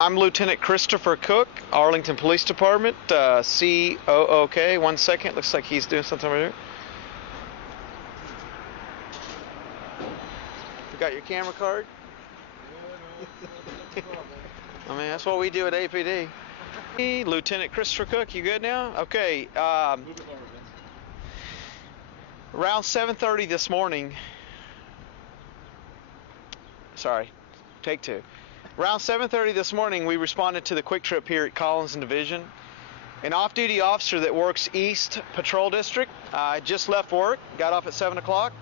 I'm Lieutenant Christopher Cook, Arlington Police Department, COOK. 1 second, looks like he's doing something over here. You got your camera card? I mean, that's what we do at APD. Lieutenant Christopher Cook, you good now? Okay. Around 7:30 this morning. Sorry, take two. Around 7:30 this morning, we responded to the quick trip here at Collins and Division. An off-duty officer that works East Patrol District just left work, got off at 7 o'clock,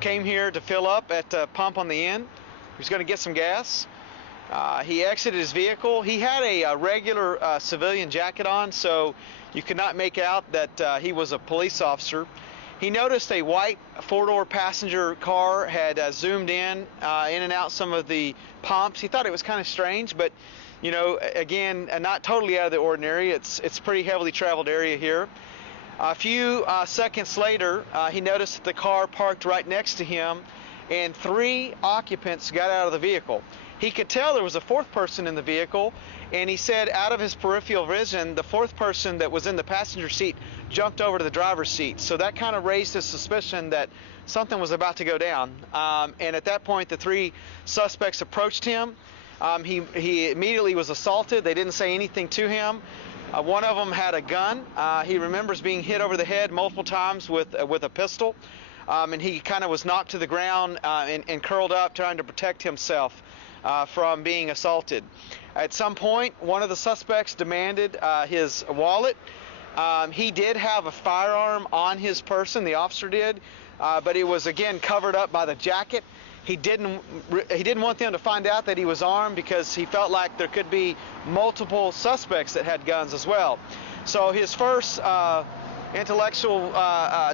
came here to fill up at the pump on the end. He was going to get some gas. He exited his vehicle. He had a regular civilian jacket on, so you could not make out that he was a police officer. He noticed a white four-door passenger car had zoomed in and out some of the pumps. He thought it was kind of strange, but you know, again, not totally out of the ordinary. It's a pretty heavily traveled area here. A few seconds later, he noticed that the car parked right next to him, and 3 occupants got out of the vehicle. He could tell there was a 4th person in the vehicle, and he said out of his peripheral vision, the 4th person that was in the passenger seat jumped over to the driver's seat. So that kind of raised his suspicion that something was about to go down. And at that point, the 3 suspects approached him. He immediately was assaulted. They didn't say anything to him. One of them had a gun. He remembers being hit over the head multiple times with a pistol. And he kind of was knocked to the ground and curled up trying to protect himself from being assaulted. At some point, one of the suspects demanded his wallet. He did have a firearm on his person, the officer did, but it was again covered up by the jacket. He didn't want them to find out that he was armed because he felt like there could be multiple suspects that had guns as well. So his first intellectual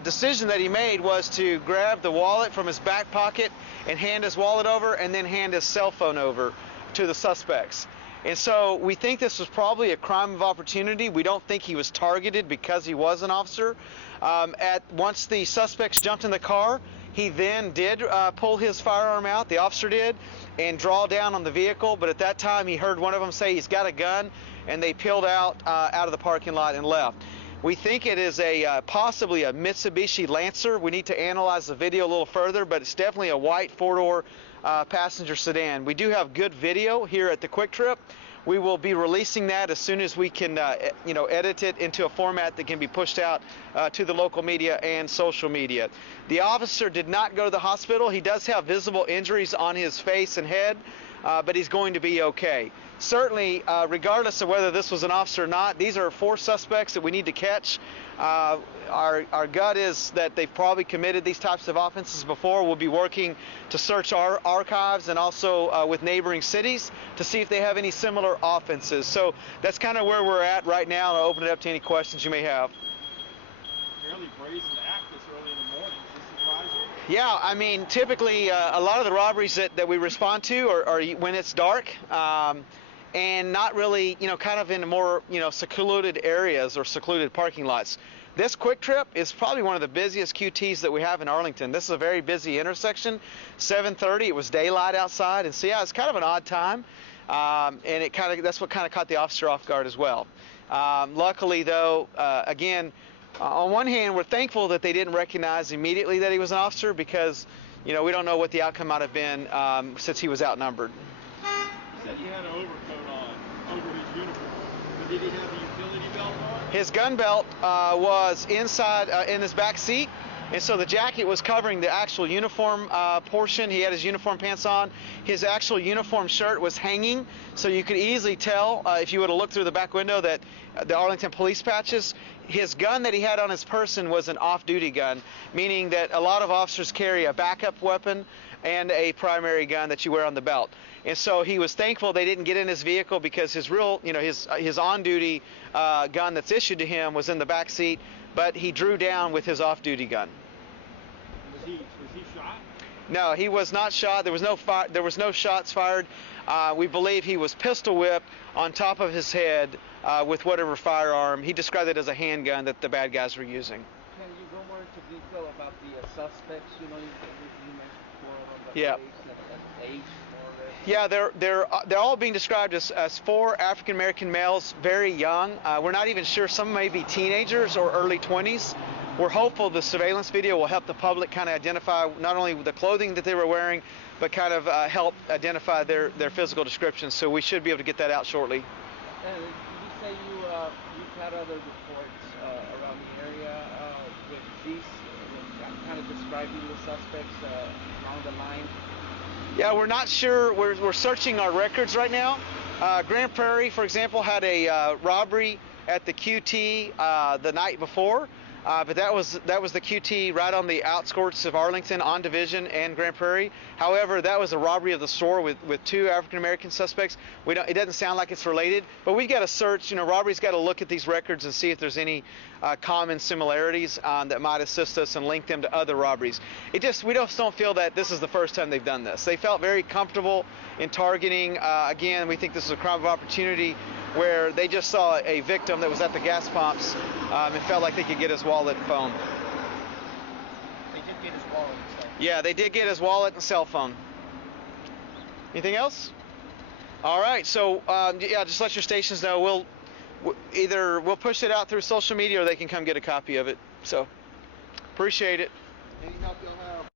decision that he made was to grab the wallet from his back pocket and hand his wallet over, and then hand his cell phone over to the suspects. And so we think this was probably a crime of opportunity. We don't think he was targeted because he was an officer. Once the suspects jumped in the car, he then did pull his firearm out, the officer did, and draw down on the vehicle. But at that time, he heard one of them say he's got a gun, and they peeled out of the parking lot and left. We think it is possibly a Mitsubishi Lancer. We need to analyze the video a little further, but it's definitely a white 4-door passenger sedan. We do have good video here at the Quick Trip. We will be releasing that as soon as we can, edit it into a format that can be pushed out to the local media and social media. The officer did not go to the hospital. He does have visible injuries on his face and head, but he's going to be okay. Certainly, regardless of whether this was an officer or not, these are 4 suspects that we need to catch. Our gut is that they've probably committed these types of offenses before. We'll be working to search our archives and also with neighboring cities to see if they have any similar offenses. So that's kind of where we're at right now. I'll open it up to any questions you may have. Fairly brazen act this early in the morning. Does this surprise you? Yeah, I mean, typically a lot of the robberies that we respond to are when it's dark. And not really, kind of in more, secluded areas or secluded parking lots. This Quick Trip is probably one of the busiest QTs that we have in Arlington. This is a very busy intersection. 7:30, it was daylight outside, and so yeah, it's kind of an odd time, and that's what kind of caught the officer off guard as well. Luckily, though, again, on one hand, we're thankful that they didn't recognize immediately that he was an officer because, we don't know what the outcome might have been since he was outnumbered. You said he had an overcoat on over his uniform, but did he have a utility belt on? His gun belt was inside in his back seat, and so the jacket was covering the actual uniform portion. He had his uniform pants on. His actual uniform shirt was hanging, so you could easily tell if you would have looked through the back window that the Arlington police patches. His gun that he had on his person was an off-duty gun, meaning that a lot of officers carry a backup weapon and a primary gun that you wear on the belt. And so he was thankful they didn't get in his vehicle because his real, his on-duty gun that's issued to him was in the back seat, but he drew down with his off-duty gun. Was he shot? No, he was not shot. There was no shots fired. We believe he was pistol whipped on top of his head with whatever firearm. He described it as a handgun that the bad guys were using. Can you go more into detail about the suspects? You mentioned before about the Yeah. race and age, more or less. Yeah, they're all being described as 4 African American males, very young. We're not even sure. Some may be teenagers or early 20s. We're hopeful the surveillance video will help the public kind of identify not only the clothing that they were wearing, but kind of help identify their physical descriptions. So we should be able to get that out shortly. And did you say you've had other reports around the area with these kind of describing the suspects along the line? Yeah, we're not sure. We're searching our records right now. Grand Prairie, for example, had a robbery at the QT the night before, but that was the QT right on the outskirts of Arlington on Division and Grand Prairie. However, that was a robbery of the store with 2 African American suspects. It doesn't sound like it's related, but we've got to search. Robbery's got to look at these records and see if there's any common similarities that might assist us and link them to other robberies. We just don't feel that this is the first time they've done this. They felt very comfortable in targeting. Again, we think this is a crime of opportunity where they just saw a victim that was at the gas pumps and felt like they could get his wallet and phone. They did get his wallet and cell phone. Yeah, they did get his wallet and cell phone. Anything else? All right, so yeah, just let your stations know. Either we'll push it out through social media or they can come get a copy of it. So appreciate it. Any help you'll have.